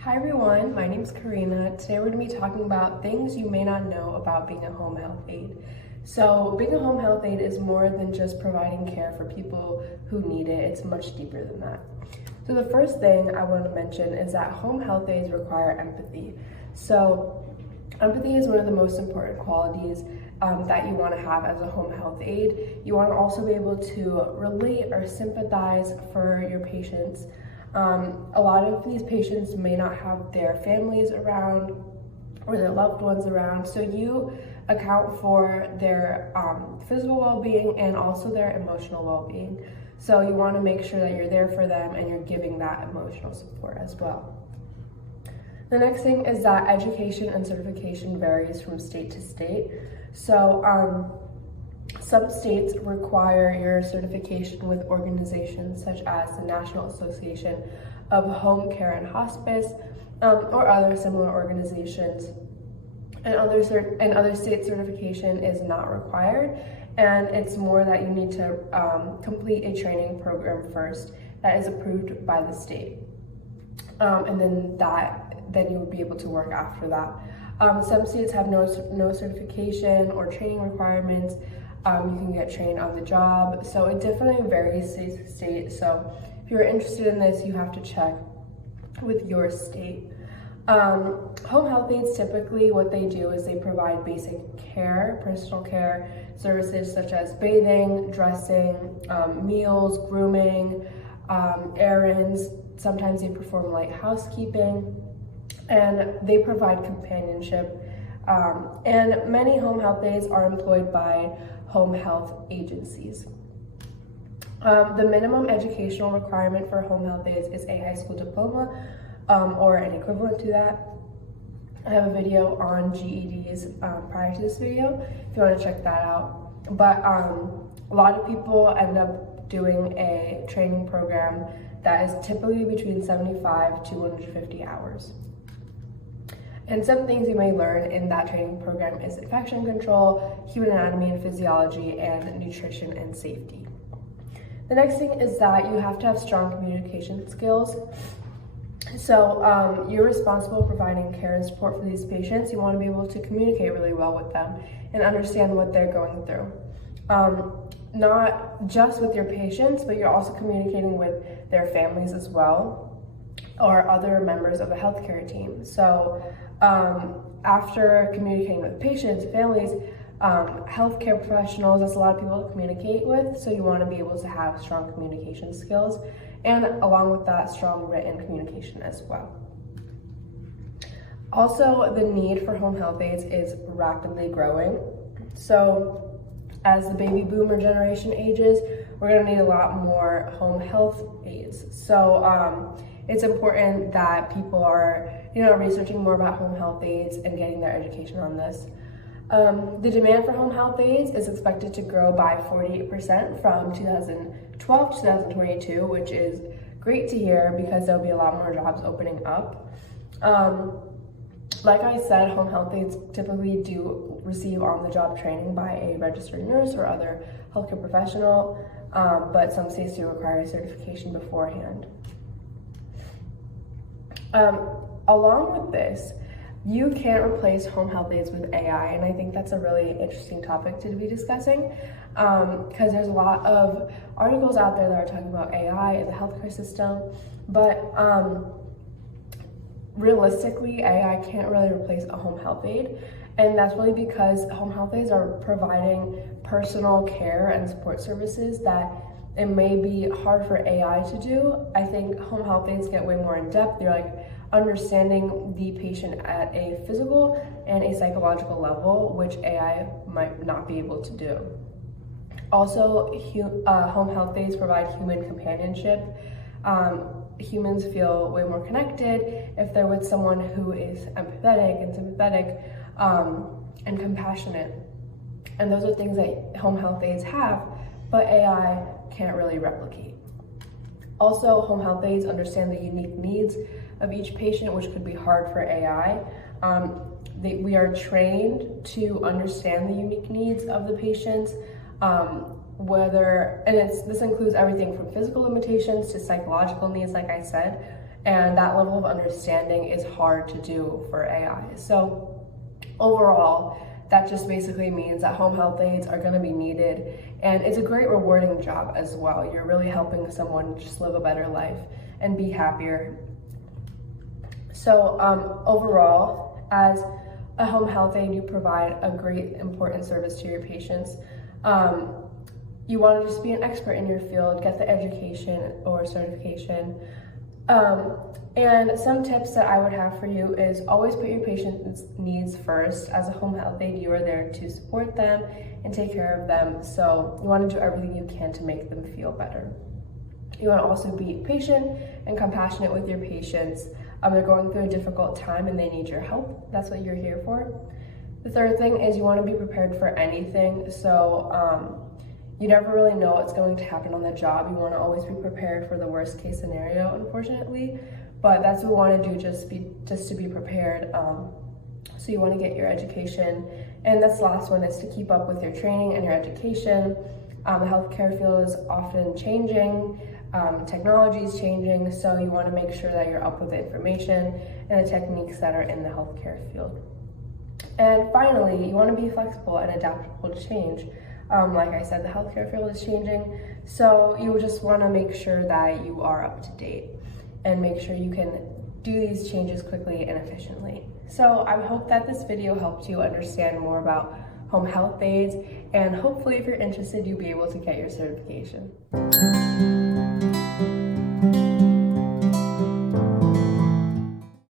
Hi everyone, my name is Karina. Today we're going to be talking about things you may not know about being a home health aide. So being a home health aide is more than just providing care for people who need it. It's much deeper than that. So the first thing I want to mention is that home health aides require empathy. So empathy is one of the most important qualities that you want to have as a home health aide. You want to also be able to relate or sympathize for your patients. A lot of these patients may not have their families around or their loved ones around, so you account for their physical well-being and also their emotional well-being. So you want to make sure that you're there for them and you're giving that emotional support as well. The next thing is that education and certification varies from state to state. So some states require your certification with organizations such as the National Association of Home Care and Hospice or other similar organizations. And other state certification is not required, and it's more that you need to complete a training program first that is approved by the state. And then you would be able to work after that. Some states have no certification or training requirements. You can get trained on the job. So it definitely varies state to state. So if you're interested in this, you have to check with your state. Home health aides, typically what they do is they provide basic care, personal care services such as bathing, dressing, meals, grooming, errands. Sometimes they perform light housekeeping, and they provide companionship. And many home health aides are employed by home health agencies. The minimum educational requirement for home health aides is a high school diploma or an equivalent to that. I have a video on GEDs prior to this video if you want to check that out. But a lot of people end up doing a training program that is typically between 75 to 150 hours. And some things you may learn in that training program is infection control, human anatomy and physiology, and nutrition and safety. The next thing is that you have to have strong communication skills. So you're responsible for providing care and support for these patients. You want to be able to communicate really well with them and understand what they're going through. Not just with your patients, but you're also communicating with their families as well, or other members of the healthcare team. So after communicating with patients, families, healthcare professionals, that's a lot of people to communicate with, so you want to be able to have strong communication skills, and along with that, strong written communication as well. Also, the need for home health aides is rapidly growing. So as the baby boomer generation ages, we're going to need a lot more home health aides. So it's important that people are, researching more about home health aides and getting their education on this. The demand for home health aides is expected to grow by 48% from 2012 to 2022, which is great to hear because there'll be a lot more jobs opening up. Like I said, home health aides typically do receive on-the-job training by a registered nurse or other healthcare professional, but some states do require certification beforehand. Along with this, you can't replace home health aides with AI, and I think that's a really interesting topic to be discussing because there's a lot of articles out there that are talking about AI in the healthcare system, but realistically, AI can't really replace a home health aide, and that's really because home health aides are providing personal care and support services that it may be hard for AI to do. I think home health aides get way more in depth. They're like understanding the patient at a physical and a psychological level, which AI might not be able to do. Also, home health aides provide human companionship. Humans feel way more connected if they're with someone who is empathetic and sympathetic and compassionate. And those are things that home health aides have, but AI can't really replicate. Also, home health aides understand the unique needs of each patient, which could be hard for AI. We are trained to understand the unique needs of the patients this includes everything from physical limitations to psychological needs, like I said, and that level of understanding is hard to do for AI. So overall, that just basically means that home health aides are going to be needed, and it's a great rewarding job as well. You're really helping someone just live a better life and be happier. So overall, as a home health aide, you provide a great, important service to your patients. You want to just be an expert in your field, get the education or certification. And some tips that I would have for you is always put your patient's needs first. As a home health aide, you are there to support them and take care of them. So you want to do everything you can to make them feel better. You want to also be patient and compassionate with your patients. They're going through a difficult time and they need your help. That's what you're here for. The third thing is you want to be prepared for anything. So you never really know what's going to happen on the job. You want to always be prepared for the worst case scenario, unfortunately. But that's what we want to do, just to be prepared. So you want to get your education. And that's the last one, is to keep up with your training and your education. The healthcare field is often changing. Technology is changing, so you want to make sure that you're up with the information and the techniques that are in the healthcare field. And finally, you want to be flexible and adaptable to change. Like I said, the healthcare field is changing, so you just want to make sure that you are up to date and make sure you can do these changes quickly and efficiently. So I hope that this video helped you understand more about home health aides, and hopefully if you're interested, you'll be able to get your certification.